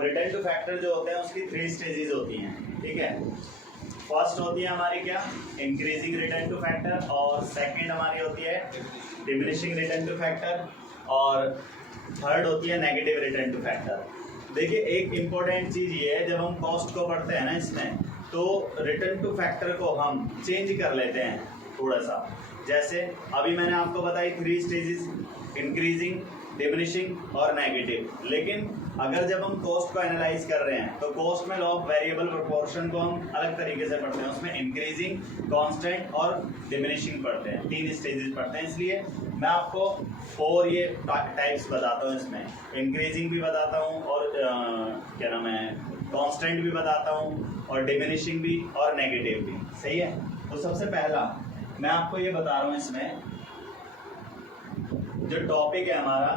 और return to factor जो होते हैं उसकी 3 स्टेजेस होती हैं, ठीक है। फर्स्ट होती है हमारी क्या, इंक्रीजिंग रिटर्न टू फैक्टर, और सेकंड हमारी होती है डिमिनिशिंग रिटर्न टू फैक्टर, और थर्ड होती है नेगेटिव रिटर्न टू फैक्टर। देखिए एक इम्पोर्टेंट चीज़ ये है, जब हम कॉस्ट को पढ़ते हैं ना इसमें, तो रिटर्न टू फैक्टर को हम चेंज कर लेते हैं थोड़ा सा। जैसे अभी मैंने आपको बताई 3 स्टेजेस, इंक्रीजिंग, डिमिनिशिंग और नेगेटिव। लेकिन अगर जब हम कॉस्ट को एनालाइज कर रहे हैं तो कॉस्ट में लॉ ऑफ वेरिएबल प्रोपोर्शन को हम अलग तरीके से पढ़ते हैं, उसमें इंक्रीजिंग, कांस्टेंट और डिमिनिशिंग पढ़ते हैं, 3 स्टेजेस पढ़ते हैं। इसलिए मैं आपको 4 ये टाइप्स बताता हूँ, इसमें इंक्रीजिंग भी बताता हूँ और क्या नाम है, कांस्टेंट भी बताता हूँ, और डिमिनिशिंग भी और नेगेटिव भी, सही है। तो सबसे पहला मैं आपको ये बता रहा हूँ, इसमें जो टॉपिक है हमारा,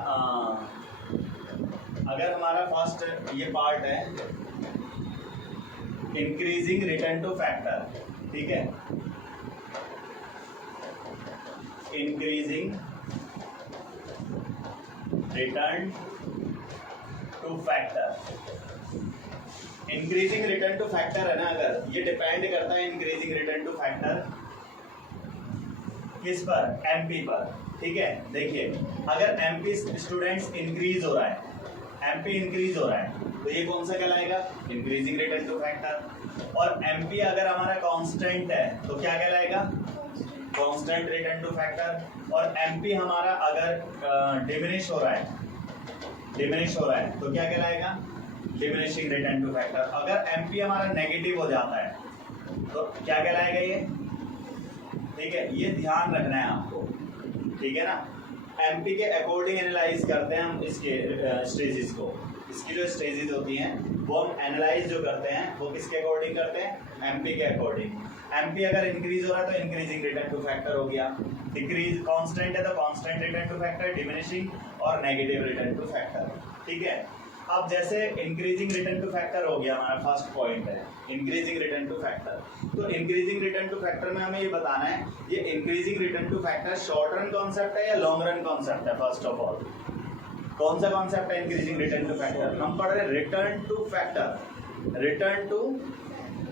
अगर हमारा फर्स्ट ये पार्ट है इंक्रीजिंग रिटर्न टू फैक्टर, ठीक है, increasing return to factor. Increasing return to factor है ना, अगर ये डिपेंड करता है इंक्रीजिंग रिटर्न टू फैक्टर किस पर, एमपी पर, ठीक है। देखिए अगर एमपी स्टूडेंट्स इंक्रीज हो रहा है, एमपी इंक्रीज हो रहा है, तो ये कौन सा कहलाएगा, इंक्रीजिंग रिटर्न टू फैक्टर। और एमपी अगर हमारा कांस्टेंट है तो क्या कहलाएगा, कांस्टेंट रिटर्न टू फैक्टर। और एमपी हमारा अगर डिमिनिश हो रहा है, डिमिनिश हो रहा है तो क्या कहलाएगा, डिमिनिशिंग रिटर्न टू फैक्टर। अगर एमपी हमारा नेगेटिव हो जाता है तो क्या कहलाएगा ये, ठीक है, ये ध्यान रखना है आपको, ठीक है ना। एमपी के अकॉर्डिंग एनालाइज करते हैं हम इसके स्टेजेस को, इसकी जो स्टेजेस होती हैं वो हम एनालाइज जो करते हैं वो किसके अकॉर्डिंग करते हैं, एमपी के अकॉर्डिंग। एमपी अगर इंक्रीज हो रहा है तो इंक्रीजिंग रिटर्न टू फैक्टर हो गया, डिक्रीज कांस्टेंट है तो constant return to factor, diminishing और नेगेटिव रिटर्न टू फैक्टर, ठीक है। अब जैसे इंक्रीजिंग रिटर्न टू फैक्टर हो गया, हमारा फर्स्ट पॉइंट है इंक्रीजिंग रिटर्न टू फैक्टर। तो इंक्रीजिंग रिटर्न टू फैक्टर में हमें ये बताना है, ये increasing return to factor short run concept है या लॉन्ग रन कॉन्सेप्ट है। फर्स्ट ऑफ ऑल कौन सा कॉन्सेप्ट है इंक्रीजिंग रिटर्न टू फैक्टर, हम पढ़ रहे हैं return to factor. Return to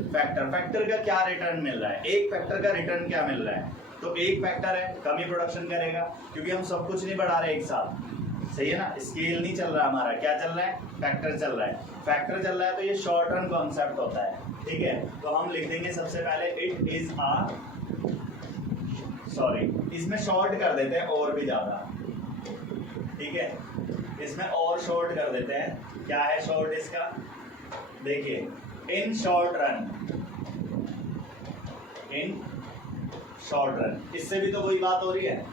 factor, factor का क्या रिटर्न मिल रहा है, एक फैक्टर का रिटर्न क्या मिल रहा है, तो एक फैक्टर है कमी प्रोडक्शन करेगा, क्योंकि हम सब कुछ नहीं बढ़ा रहे एक साथ, सही है ना, स्केल नहीं चल रहा हमारा, क्या चल रहा है, फैक्टर चल रहा है। फैक्टर चल रहा है तो ये शॉर्ट रन कॉन्सेप्ट होता है, ठीक है। तो हम लिख देंगे सबसे पहले इट इज आ, सॉरी इसमें शॉर्ट कर देते हैं और भी ज्यादा, ठीक है, इसमें और शॉर्ट कर देते हैं। क्या है शॉर्ट इसका, देखिए in short run, in short run, इससे भी तो वही बात हो रही है।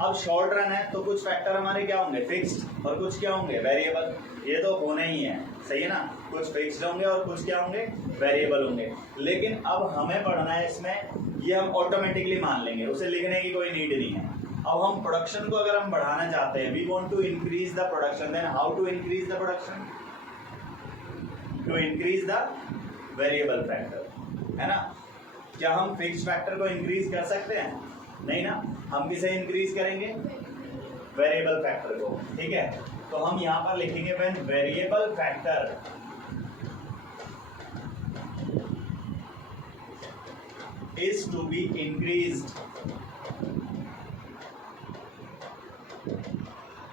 अब शॉर्ट रन है तो कुछ फैक्टर हमारे क्या होंगे, फिक्स्ड, और कुछ क्या होंगे, वेरिएबल। ये तो होने ही है, सही है ना, कुछ फिक्स्ड होंगे और कुछ क्या होंगे, वेरिएबल होंगे। लेकिन अब हमें पढ़ना है इसमें, ये हम ऑटोमेटिकली मान लेंगे, उसे लिखने की कोई नीड नहीं है। अब हम प्रोडक्शन को अगर हम बढ़ाना चाहते हैं, we want to increase the production, then how to increase the production, to increase the variable factor, है ना। क्या हम फिक्स्ड फैक्टर को इंक्रीज कर सकते हैं, नहीं ना, हम किसे इंक्रीज करेंगे, वेरिएबल फैक्टर को, ठीक है। तो हम यहां पर लिखेंगे when variable factor is to be increased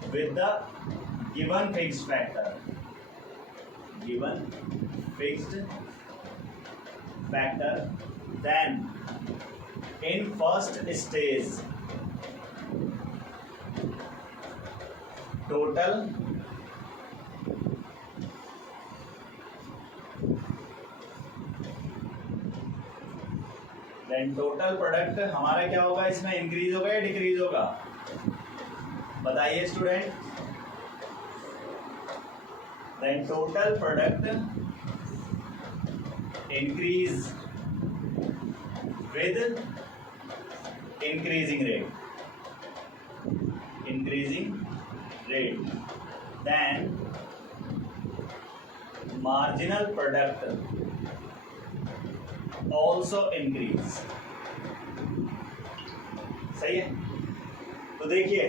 with the given fixed factor, given fixed factor, then in first stage total product हमारा क्या होगा, इसमें इंक्रीज होगा या डिक्रीज होगा, बताइए student. Then total product increase with increasing rate, then marginal product also increase, सही है। तो देखिए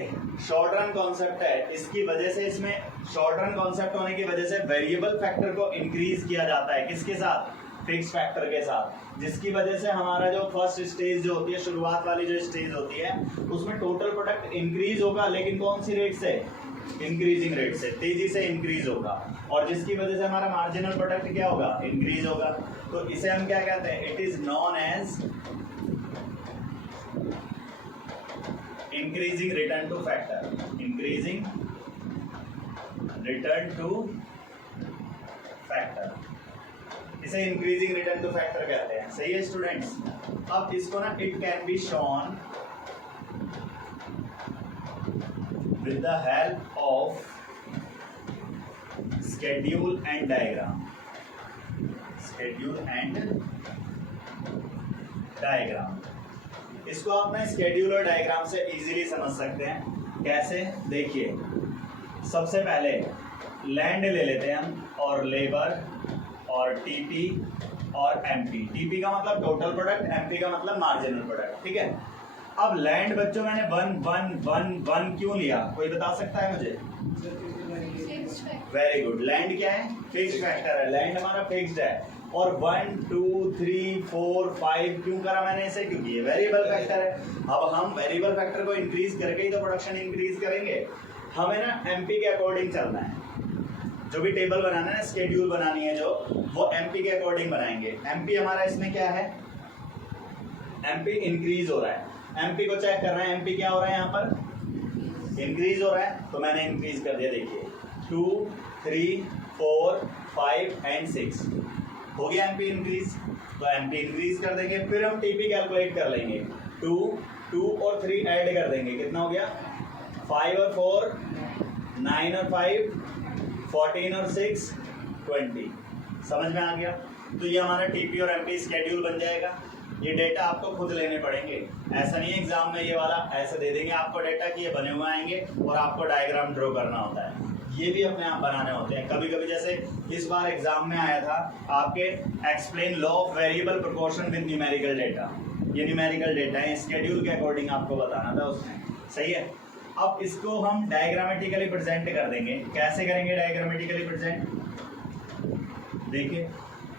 शॉर्ट रन कॉन्सेप्ट है, इसकी वजह से इसमें शॉर्ट रन कॉन्सेप्ट होने की वजह से वेरिएबल फैक्टर को इंक्रीज किया जाता है, किसके साथ? फिक्स फैक्टर के साथ, जिसकी वजह से हमारा जो फर्स्ट स्टेज जो होती है, शुरुआत वाली जो स्टेज होती है, उसमें टोटल प्रोडक्ट इंक्रीज होगा, लेकिन कौन सी रेट से? इंक्रीजिंग रेट से, तेजी से इंक्रीज होगा, और जिसकी वजह से हमारा मार्जिनल प्रोडक्ट क्या होगा? इंक्रीज होगा। तो इसे हम क्या कहते हैं? It is known as increasing return to factor, increasing return to factor, इसे इंक्रीजिंग रिटर्न टू फैक्टर कहते हैं। सही है स्टूडेंट्स? अब इसको ना it can be shown with the help of schedule and diagram, schedule and diagram। इसको आप ना स्केड्यूल और डायग्राम से इजीली समझ सकते हैं। कैसे? देखिए, सबसे पहले लैंड ले लेते हैं हम, और लेबर, और टीपी और एमपी। टीपी का मतलब टोटल प्रोडक्ट, एमपी का मतलब मार्जिनल प्रोडक्ट, ठीक है। अब लैंड बच्चों मैंने 1 1 1 1 क्यों लिया? कोई बता सकता है मुझे? Very good. लैंड क्या है? फिक्स्ड फैक्टर है, लैंड हमारा फिक्स्ड है। और 1 2 3 4 5 क्यों करा मैंने इसे? क्योंकि ये वेरिएबल फैक्टर है। अब हम वेरिएबल फैक्टर को इंक्रीज करके ही तो प्रोडक्शन इंक्रीज करेंगे। हमें ना एमपी के अकॉर्डिंग चलना है, जो भी टेबल बनाना है, स्केड्यूल बनानी है जो, वो एमपी के अकॉर्डिंग बनाएंगे। एमपी हमारा इसमें क्या है? एमपी इंक्रीज हो रहा है। एमपी को चेक कर रहे हैं, एमपी क्या हो रहा है? यहाँ पर इंक्रीज हो रहा है, तो मैंने इंक्रीज कर दिया। देखिए 2 3 4 5 एंड 6 हो गया एमपी इंक्रीज, तो एमपी इंक्रीज कर देंगे। फिर हम टीपी कैलकुलेट कर लेंगे, 2 2 और 3 ऐड कर देंगे, कितना हो गया? 5 और 4 9 और 5 14 और 6 20। समझ में आ गया? तो ये हमारा टीपी और एमपी स्केड्यूल बन जाएगा। ये डेटा आपको खुद लेने पड़ेंगे, ऐसा नहीं है एग्जाम में ये वाला ऐसे दे देंगे आपको डेटा कि ये बने हुए आएंगे और आपको डायग्राम ड्रॉ करना होता है। ये भी अपने आप बनाने होते हैं। कभी कभी जैसे इस बार एग्जाम में आया था आपके explain law of variable proportion with numerical data. ये न्यूमेरिकल डेटा है, स्केड्यूल के अकॉर्डिंग आपको बताना था उसमें। सही है? अब इसको हम डायग्रामेटिकली प्रेजेंट कर देंगे। कैसे करेंगे डायग्रामेटिकली प्रेजेंट? देखिए,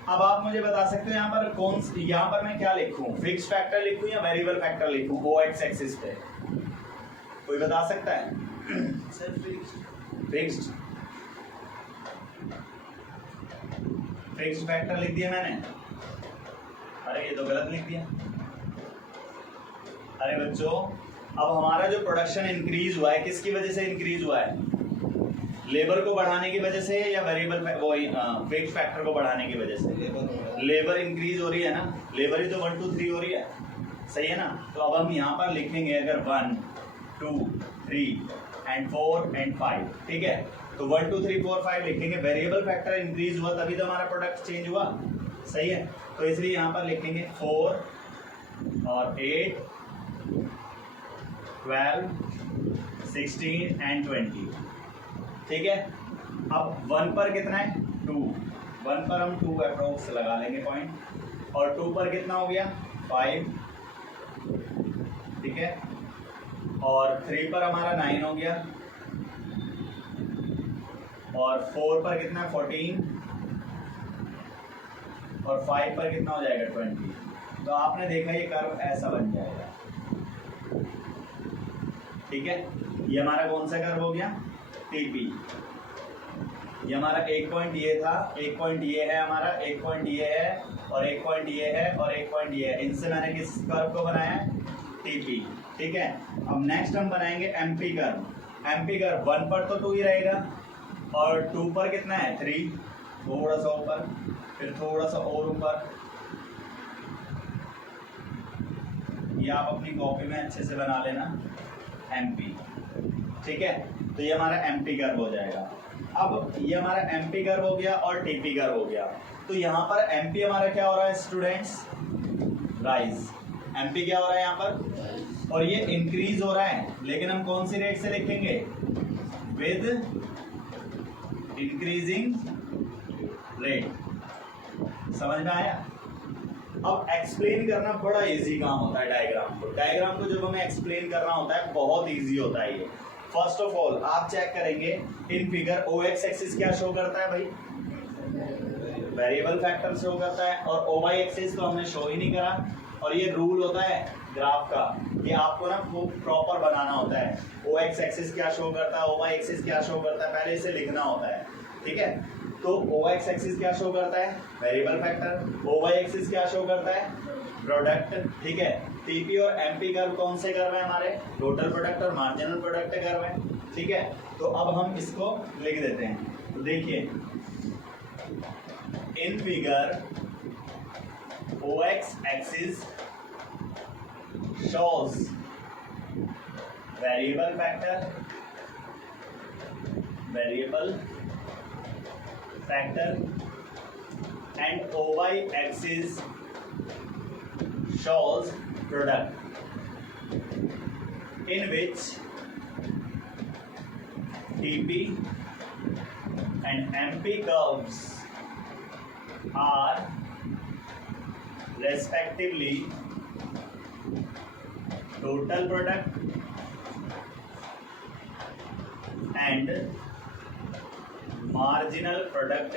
अब आप मुझे बता सकते हो यहाँ पर यहाँ पर मैं क्या लिखूं? फिक्स फैक्टर लिखूं या वेरिएबल फैक्टर लिखूं ओ एक्स एक्सिस पे? कोई बता सकता है? फिक्स्ड फिक्स्ड फैक्टर लिख दिया मैंने। अरे ये तो गलत लिख दिया। अरे बच्चों, अब हमारा जो प्रोडक्शन इंक्रीज हुआ है किसकी वजह से इंक्रीज हुआ है? लेबर को बढ़ाने की वजह से या वेरिएबल वो फिक्स्ड फैक्टर को बढ़ाने की वजह से? लेबर इंक्रीज हो रही है ना, लेबर ही तो 1 2 3 हो रही है। सही है ना? तो अब हम यहाँ पर लिखेंगे अगर 1 2 3 एंड 4 एंड 5, ठीक है? तो 1 2 3 4 5 लिखेंगे। वेरिएबल फैक्टर इंक्रीज हुआ तभी तो हमारा प्रोडक्ट चेंज हुआ। सही है? तो इसलिए यहाँ पर लिखेंगे 4 और 8 12 16 एंड 20, ठीक है? अब 1 पर कितना है? 2। 1 पर हम 2 अप्रोक्स लगा लेंगे पॉइंट, और 2 पर कितना हो गया? 5, ठीक है? और 3 पर हमारा 9 हो गया, और 4 पर कितना? 14, और 5 पर कितना हो जाएगा? 20। तो आपने देखा ये कर्व ऐसा बन जाएगा, ठीक है? ये हमारा कौन सा कर्व हो गया? टीपी। ये हमारा एक पॉइंट ये था, एक पॉइंट ये है हमारा, एक पॉइंट ये है, और एक पॉइंट ये है, और एक पॉइंट ये है। इनसे मैंने किस कर्व को बनाया? टीपी, ठीक है? अब नेक्स्ट हम बनाएंगे एमपी कर्व। एमपी कर्व 1 पर तो 2 ही रहेगा, और 2 पर कितना है? 3, थोड़ा सा ऊपर, फिर थोड़ा सा और ऊपर। ये आप अपनी कॉपी में अच्छे से बना लेना, एमपी, ठीक है? तो ये हमारा एमपी कर्व हो जाएगा। अब ये हमारा एमपी कर्व हो गया और टीपी कर्व हो गया। तो यहाँ पर एमपी हमारा क्या हो रहा है स्टूडेंट्स? राइज। एमपी क्या हो रहा है यहाँ पर? और ये इंक्रीज हो रहा है, लेकिन हम कौन सी रेट से लिखेंगे? With increasing rate. समझ में आया? अब एक्सप्लेन करना बड़ा इजी काम होता है डायग्राम को। डायग्राम को जब हमें एक्सप्लेन करना होता है बहुत इजी होता है ये। फर्स्ट ऑफ ऑल आप चेक करेंगे in figure O X axis क्या शो करता है भाई, वेरिएबल फैक्टर शो करता है, और ओ वाई एक्सिस तो हमने शो ही नहीं करा। और ये रूल होता है ग्राफ का, ये आपको ना वो प्रॉपर बनाना होता है, ओ एक्स एक्सिस क्या शो करता है, ओ वाई एक्सिस क्या शो करता है, पहले इसे लिखना होता है, ठीक है। तो ओ एक्स एक्सिस क्या शो करता है, variable factor, O Y axis क्या शो करता है, प्रोडक्ट, ठीक है। टीपी और एमपी कर्व कौन से कर्व है हमारे, टोटल प्रोडक्ट और मार्जिनल प्रोडक्ट कर्व है, ठीक है। तो अब हम इसको लिख देते हैं। तो देखिए in figure O X axis shows variable factor and OY axis shows product in which TP and MP curves are respectively total product and marginal product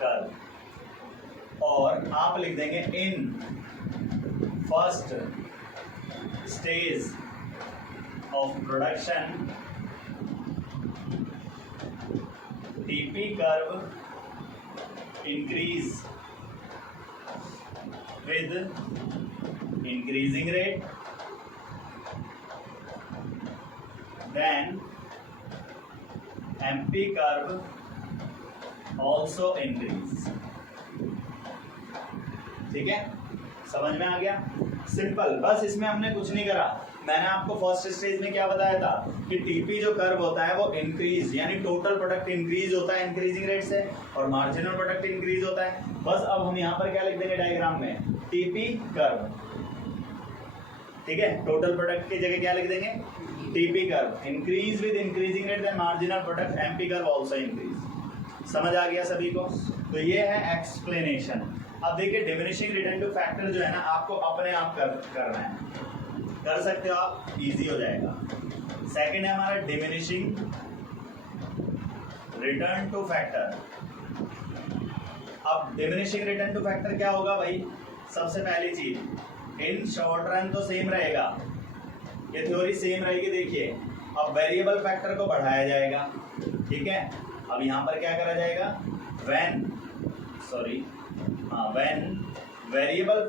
curve, और आप लिख देंगे in first stage of production TP curve increase with increasing rate, then MP curve also increase, ठीक है, समझ में आ गया, simple. बस इसमें हमने कुछ नहीं करा, मैंने आपको फर्स्ट स्टेज में क्या बताया था कि टीपी जो कर्व होता है वो इंक्रीज यानी टोटल प्रोडक्ट इंक्रीज होता है इंक्रीजिंग रेट से, और मार्जिनल प्रोडक्ट इंक्रीज होता है। बस अब हम यहाँ पर क्या लिख देंगे डायग्राम में, टीपी कर्व, ठीक है। टोटल प्रोडक्ट की जगह क्या लिख देंगे, TP curve increase with increasing rate, then marginal product MP curve also increase. समझ आ गया सभी को? तो ये है एक्सप्लेनेशन। अब देखिए डिमिनिशिंग रिटर्न टू फैक्टर जो है ना आपको अपने आप करना है, कर सकते हो आप, इजी हो जाएगा। सेकंड है हमारा डिमिनिशिंग रिटर्न टू फैक्टर। अब डिमिनिशिंग रिटर्न टू फैक्टर क्या होगा भाई, सबसे पहली चीज इन शॉर्ट रन तो सेम रहेगा, ये थ्योरी सेम रहेगी। देखिए अब वेरिएबल फैक्टर को बढ़ाया जाएगा, ठीक है। अब यहां पर क्या करा जाएगा, when variable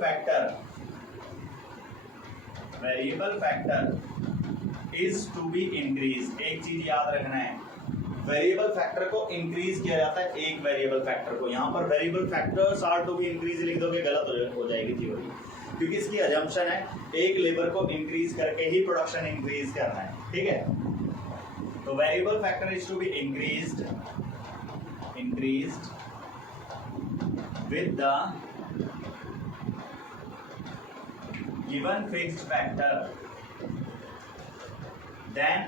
factor is to be increase. एक चीज याद रखना है, वेरिएबल फैक्टर को इंक्रीज किया जाता है, एक वेरिएबल फैक्टर को। यहाँ पर variable factors are to be increase लिख दोगे गलत हो जाएगी थ्योरी, क्योंकि इसकी अजम्पशन है एक लेबर को इंक्रीज करके ही प्रोडक्शन इंक्रीज करना है, ठीक है। तो variable factor is to be increased with the given fixed factor, then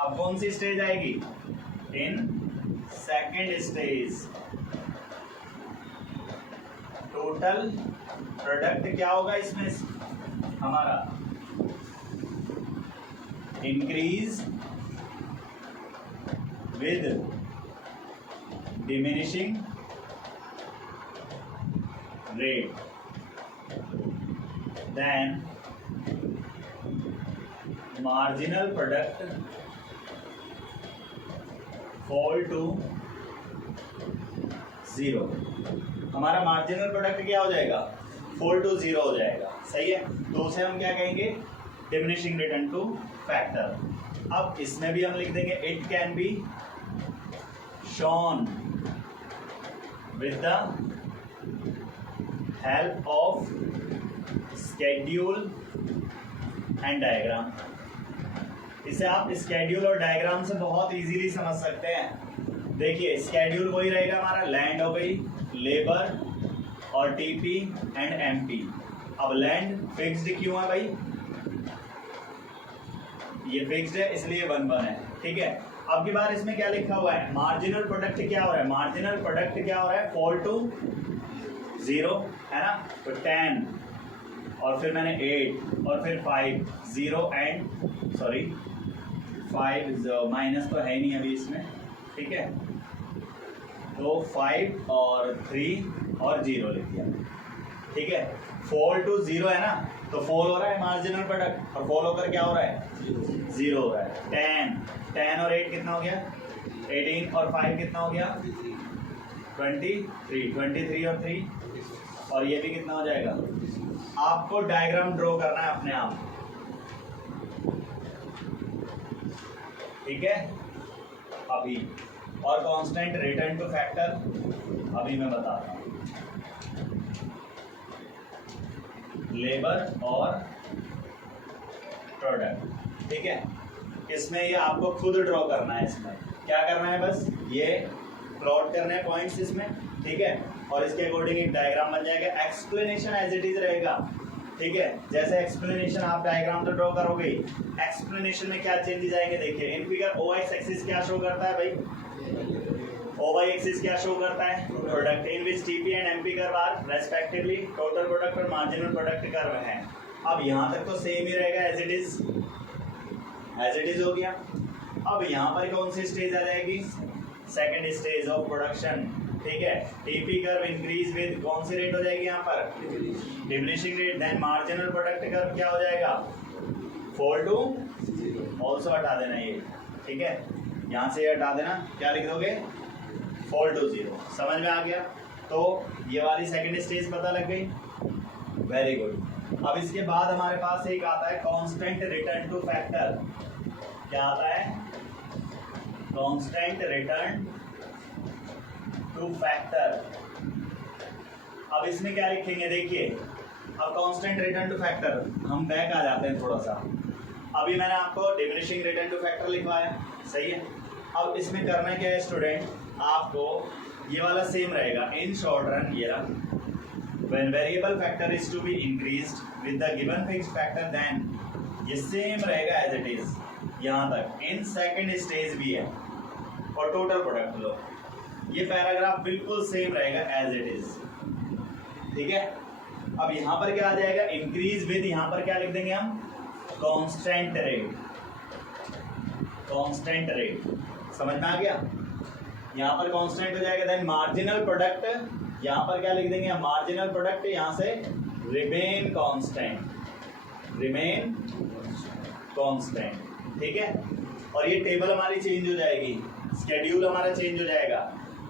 अब कौन सी स्टेज आएगी, in second stage total product क्या होगा इसमें हमारा, increase with diminishing rate, then marginal product fall to 0। हमारा मार्जिनल प्रोडक्ट क्या हो जाएगा, fall to 0 हो जाएगा, सही है। तो उसे हम क्या कहेंगे, डिमिनिशिंग रिटर्न टू फैक्टर। अब इसमें भी हम लिख देंगे it can be shown with the help of schedule and diagram. इसे आप स्केड्यूल और डायग्राम से बहुत इजीली समझ सकते हैं। देखिए स्केड्यूल वही रहेगा हमारा, लैंड हो गई, लेबर और टीपी एंड एमपी। अब लैंड फिक्स्ड क्यों है भाई, ये फिक्स्ड है इसलिए 1 है, ठीक है। अब की बार इसमें क्या लिखा हुआ है, मार्जिनल प्रोडक्ट क्या हो रहा है, मार्जिनल प्रोडक्ट क्या हो रहा है, फॉल टू 0 है ना। तो 10 और फिर मैंने 8 और फिर 5 0 एंड 5 माइनस तो है ही नहीं अभी इसमें, ठीक है, तो 5 और 3 और 0 लिख दिया, ठीक है। फॉल टू 0 है ना, तो फॉल हो रहा है मार्जिनल प्रोडक्ट, और फॉल होकर क्या हो रहा है 0 हो रहा है। 10 और 8 कितना हो गया 18 और 5 कितना हो गया 23 और 3 और ये भी कितना हो जाएगा। आपको डायग्राम ड्रॉ करना है अपने आप, ठीक है। अभी और कांस्टेंट रिटर्न टू फैक्टर अभी मैं बताता हूँ, लेबर और प्रोडक्ट, ठीक है। इसमें ये आपको खुद ड्रॉ करना है, इसमें क्या करना है, बस ये प्लॉट करने हैं पॉइंट्स इसमें, ठीक है, और इसके अकॉर्डिंग एक डायग्राम बन जाएगा। एक्सप्लेनेशन एज इट इज रहेगा, ठीक है। जैसे एक्सप्लेनेशन आप डायग्राम तो ड्रॉ करोगे, एक्सप्लेनेशन में क्या चेंजेस आएंगे देखिए। In figure O X axis क्या शो करता है भाई, ओ वाई एक्सिस क्या शो करता है, product in which TP and MP curve are respectively total product और मार्जिनल प्रोडक्ट कर्व है। अब यहाँ तक तो सेम ही रहेगा, एज इट इज हो गया। अब यहाँ पर कौन सी स्टेज आ जाएगी, सेकेंड स्टेज ऑफ प्रोडक्शन, ठीक है। टीपी कर्व इंक्रीज विद कौन सी रेट हो जाएगी यहाँ पर, diminishing rate. Then marginal product curve क्या हो जाएगा, फॉल टू ऑल्सो हटा देना ये, ठीक है, यहाँ से हटा देना, क्या लिख दोगे फॉल टू 0। समझ में आ गया। तो ये वाली सेकेंड स्टेज पता लग गई, वेरी गुड। अब इसके बाद हमारे पास एक आता है कांस्टेंट रिटर्न टू फैक्टर। क्या आता है, कांस्टेंट रिटर्न टू फैक्टर। अब इसमें क्या लिखेंगे देखिए, अब कांस्टेंट रिटर्न टू फैक्टर, हम बैक आ जाते हैं थोड़ा सा। अभी मैंने आपको डिमिनिशिंग रिटर्न टू फैक्टर लिखवाया, सही है। अब इसमें करना क्या है स्टूडेंट, आपको ये वाला सेम रहेगा इन शॉर्ट रन, ये रहा when variable factor is to be increased with the given fixed factor then ये सेम रहेगा एज इट इज यहाँ तक। इन सेकेंड स्टेज भी है और टोटल प्रोडक्ट लो, ये पैराग्राफ बिल्कुल सेम रहेगा एज इट इज, ठीक है। अब यहाँ पर क्या आ जाएगा, इंक्रीज विद, यहाँ पर क्या लिख देंगे हम, कांस्टेंट रेट, कांस्टेंट रेट। समझ में आ गया, यहाँ पर कांस्टेंट हो जाएगा। देन मार्जिनल प्रोडक्ट, यहाँ पर क्या लिख देंगे, मार्जिनल प्रोडक्ट यहाँ से रिमेन कांस्टेंट, रिमेन कांस्टेंट, ठीक है। और ये टेबल हमारी चेंज हो जाएगी, स्केड्यूल हमारा चेंज हो जाएगा।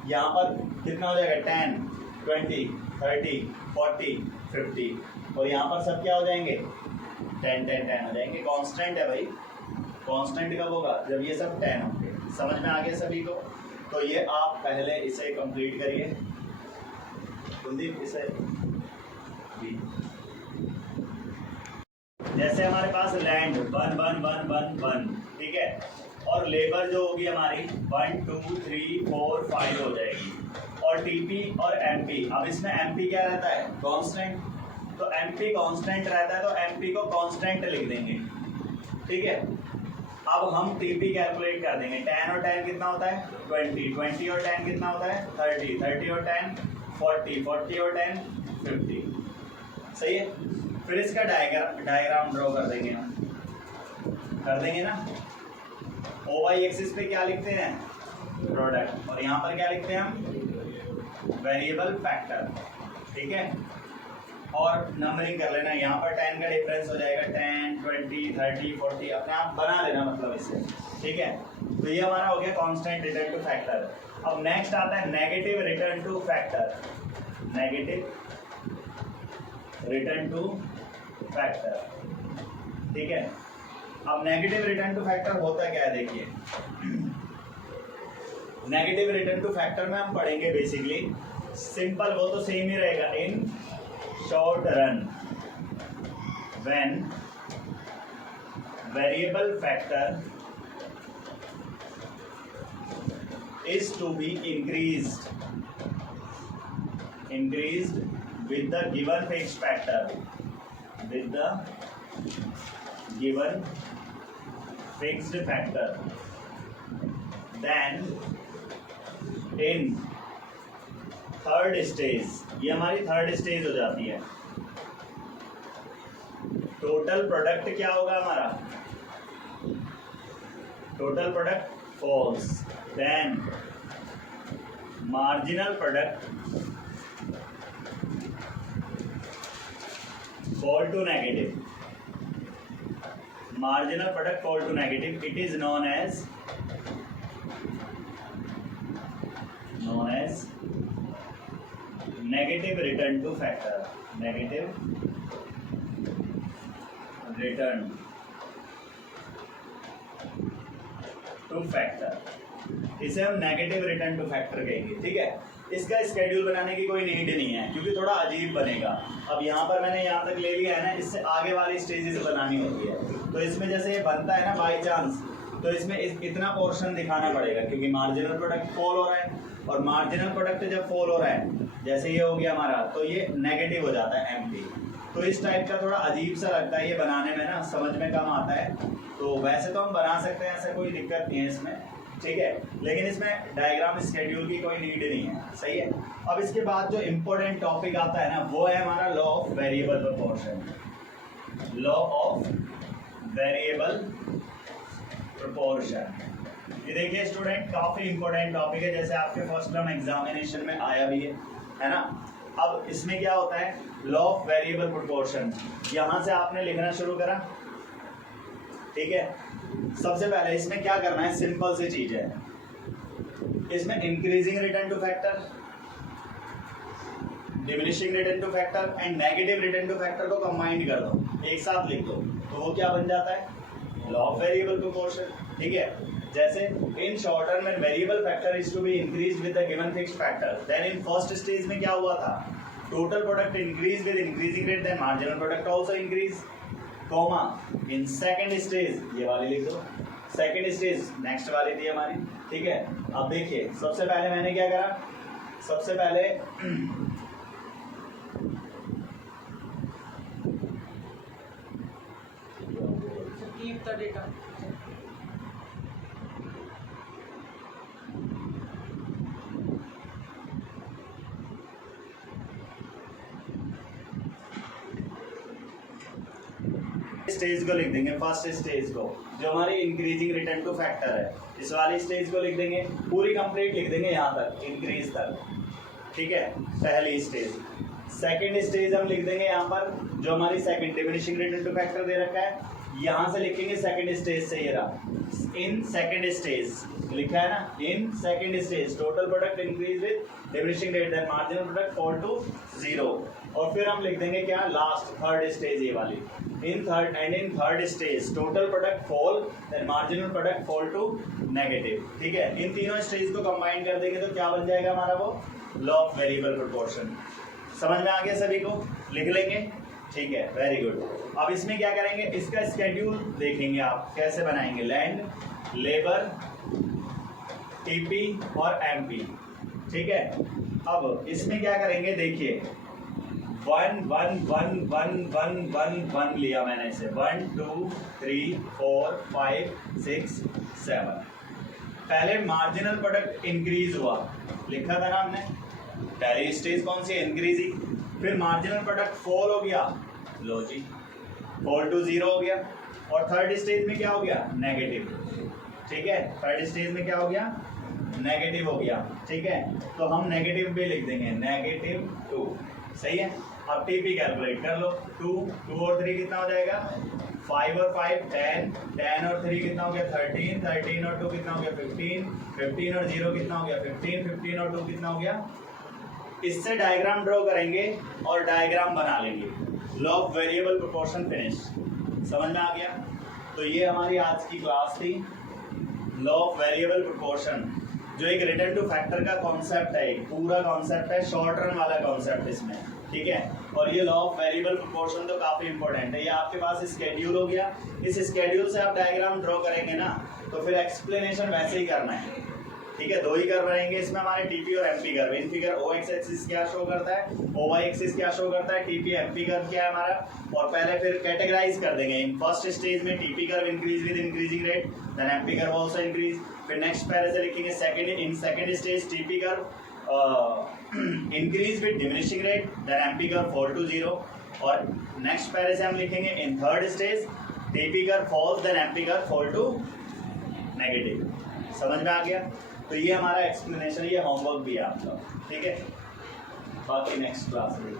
यहाँ पर कितना हो जाएगा 10, 20, 30, 40, 50 और यहाँ पर सब क्या हो जाएंगे 10, 10, 10 हो जाएंगे। कांस्टेंट है भाई, कांस्टेंट कब होगा, जब ये सब 10 होंगे। समझ में आ गया सभी को। तो ये आप पहले इसे कंप्लीट करिए, कुलदीप इसे भी। जैसे हमारे पास लैंड 1, 1, 1, 1, 1, ठीक है, और लेबर जो होगी हमारी 1, 2, 3, 4, 5 हो जाएगी, और टीपी और एमपी। अब इसमें एमपी क्या रहता है, कांस्टेंट, तो एमपी कांस्टेंट रहता है, तो एमपी को कांस्टेंट लिख देंगे, ठीक है। अब हम टीपी कैलकुलेट कर देंगे। 10 और 10 कितना होता है 20, 20 और 10 कितना होता है 30, 30 और 10 40, 40 और 10 50, सही है। फिर इसका डायग्राम ड्रॉ कर देंगे हम, कर देंगे ना। ओ वाई एक्सिस पे क्या लिखते हैं, प्रोडक्ट, और यहाँ पर क्या लिखते हैं हम, वेरिएबल फैक्टर, ठीक है। और नंबरिंग कर लेना, यहाँ पर 10 का डिफरेंस हो जाएगा 10, 20, 30, 40, अपने आप बना लेना मतलब इससे, ठीक है। तो ये हमारा हो गया कांस्टेंट रिटर्न टू फैक्टर। अब नेक्स्ट आता है negative return to factor, negative return to factor, ठीक है। अब नेगेटिव रिटर्न टू फैक्टर होता क्या है देखिए, नेगेटिव रिटर्न टू फैक्टर में हम पढ़ेंगे बेसिकली सिंपल, वो तो सेम ही रहेगा। इन short run when variable factor is to be increased with the given fixed factor, with the given fixed factor, then in third stage, ये हमारी थर्ड स्टेज हो जाती है, टोटल प्रोडक्ट क्या होगा हमारा, total product falls, then marginal product fall to negative, marginal product fall to negative, it is known as negative return to factor, negative return to factor, इसे हम नेगेटिव रिटर्न टू फैक्टर कहेंगे। ठीक है, इसका schedule बनाने की कोई need नहीं है क्योंकि थोड़ा अजीब बनेगा। अब यहाँ पर मैंने यहाँ तक ले लिया है ना, इससे आगे वाली स्टेजेस बनानी होती है। तो इसमें जैसे ये बनता है ना बाई चांस, तो इसमें इतना पोर्शन दिखाना पड़ेगा क्योंकि मार्जिनल प्रोडक्ट फॉल हो रहा है, और मार्जिनल प्रोडक्ट जब फॉल हो रहा है, जैसे ये हो गया हमारा, तो ये नेगेटिव हो जाता है एमपी। तो इस टाइप का थोड़ा अजीब सा लगता है ये बनाने में ना, समझ में कम आता है। तो वैसे तो हम बना सकते हैं, ऐसा कोई दिक्कत नहीं है इसमें। ठीक है, लेकिन इसमें डायग्राम स्केड्यूल की कोई नीड नहीं है। सही है। अब इसके बाद जो इम्पोर्टेंट टॉपिक आता है ना, वो है हमारा law of variable proportion, law of variable proportion. ये देखिए स्टूडेंट, काफी इंपॉर्टेंट टॉपिक है, जैसे आपके फर्स्ट टर्म एग्जामिनेशन में आया भी है ना। अब इसमें क्या होता है, लॉ ऑफ वेरिएबल प्रोपोर्शन, यहां से आपने लिखना शुरू करा। ठीक है, सबसे पहले इसमें क्या करना है, सिंपल सी चीज है। इसमें increasing return to factor, diminishing return to factor and negative return to factor को कंबाइन कर दो, एक साथ लिख दो, तो वो क्या बन जाता है, लॉ ऑफ वेरिएबल प्रोपोर्शन। ठीक है, जैसे in short term when variable factor is to be increased with the given fixed factor, then in first stage में क्या हुआ था, total product increase with increasing rate, then marginal product also increase, comma in second stage, ये वाली लिख दो, second stage next वाली थी हमारी। ठीक है, अब देखिए सबसे पहले मैंने क्या करा, सबसे पहले कीप द डेटा, स्टेज को लिख देंगे, फर्स्ट स्टेज को जो हमारी इंक्रीजिंग रिटर्न टू फैक्टर है, इस वाली स्टेज को लिख देंगे, पूरी कंप्लीट लिख देंगे यहाँ तक, इंक्रीज तक। ठीक है, पहली स्टेज। सेकंड स्टेज हम लिख देंगे यहाँ पर, जो हमारी second diminishing return to factor दे रखा है, यहाँ से लिखेंगे सेकंड स्टेज से, ये रहा इन सेकंड स्टेज लिखा है ना, in second stage total product increase with diminishing rate, then marginal product fall to 0, और फिर हम लिख देंगे क्या, लास्ट थर्ड स्टेज ये वाली, in third stage total product fall, then marginal product fall to negative. ठीक है, इन तीनों स्टेज को कंबाइन कर देंगे तो क्या बन जाएगा हमारा, वो लॉ ऑफ वेरिएबल प्रोपोर्शन। समझ में आ गया सभी को, लिख लेंगे। ठीक है, वेरी गुड। अब इसमें क्या करेंगे, इसका स्केड्यूल देखेंगे आप कैसे बनाएंगे, लैंड, लेबर, टीपी और एमपी। ठीक है, अब इसमें क्या करेंगे, देखिए 1 1 1 1 1 1 1 लिया मैंने इसे, 1 2 3 4 5 6 7। पहले मार्जिनल प्रोडक्ट इंक्रीज हुआ, लिखा था ना हमने, पहली स्टेज कौन सी, इंक्रीजिंग। फिर मार्जिनल प्रोडक्ट फॉल हो गया, लो जी फॉल टू 0 हो गया, और थर्ड स्टेज में क्या हो गया, नेगेटिव। ठीक है, थर्ड स्टेज में क्या हो गया, नेगेटिव हो गया। ठीक है, तो हम नेगेटिव भी लिख देंगे, नेगेटिव 2। सही है, अब टीपी कैलकुलेट कर लो, 2 और 3 कितना हो जाएगा, 5 और 5 10, 10 और 3 कितना हो गया, 13, 13 और 2 कितना हो गया, 15, 15 और 0 कितना हो गया, 15, 15 और 2 कितना हो गया। इससे डायग्राम ड्रॉ करेंगे और डायग्राम बना लेंगे, law of variable proportion finish. समझ में आ गया। तो ये हमारी आज की क्लास थी, लॉ ऑफ वेरिएबल प्रोपोर्शन, जो एक रिटर्न टू फैक्टर का कॉन्सेप्ट है, एक पूरा कॉन्सेप्ट है, शॉर्ट रन वाला कॉन्सेप्ट इसमें। ठीक है, और ये लॉ ऑफ वेरिएबल प्रोपोर्शन तो काफी इंपॉर्टेंट है। ये आपके पास स्केड्यूल हो गया, इस स्केड्यूल से आप डायग्राम ड्रॉ करेंगे ना, तो फिर एक्सप्लेनेशन वैसे ही करना है। ठीक है, 2 ही कर्व रहेंगे इसमें हमारे, टीपी और MP curve. In figure O X axis क्या शो करता है, ओ वाई एक्सिस क्या शो करता है, टीपी एमपी कर्व क्या है हमारा, और पहले फिर कैटेगराइज कर देंगे। इन फर्स्ट स्टेज में TP curve increase with increasing rate, then MP curve also increase. फिर नेक्स्ट पैरे से लिखेंगे second stage TP curve increase with diminishing rate, then MP curve fall to 0। और नेक्स्ट पैरे से हम लिखेंगे in third stage TP curve falls then MP curve fall to negative. समझ में आ गया? तो ये हमारा एक्सप्लेनेशन, ये होमवर्क भी है आपका, ठीक है। बाकी नेक्स्ट क्लास में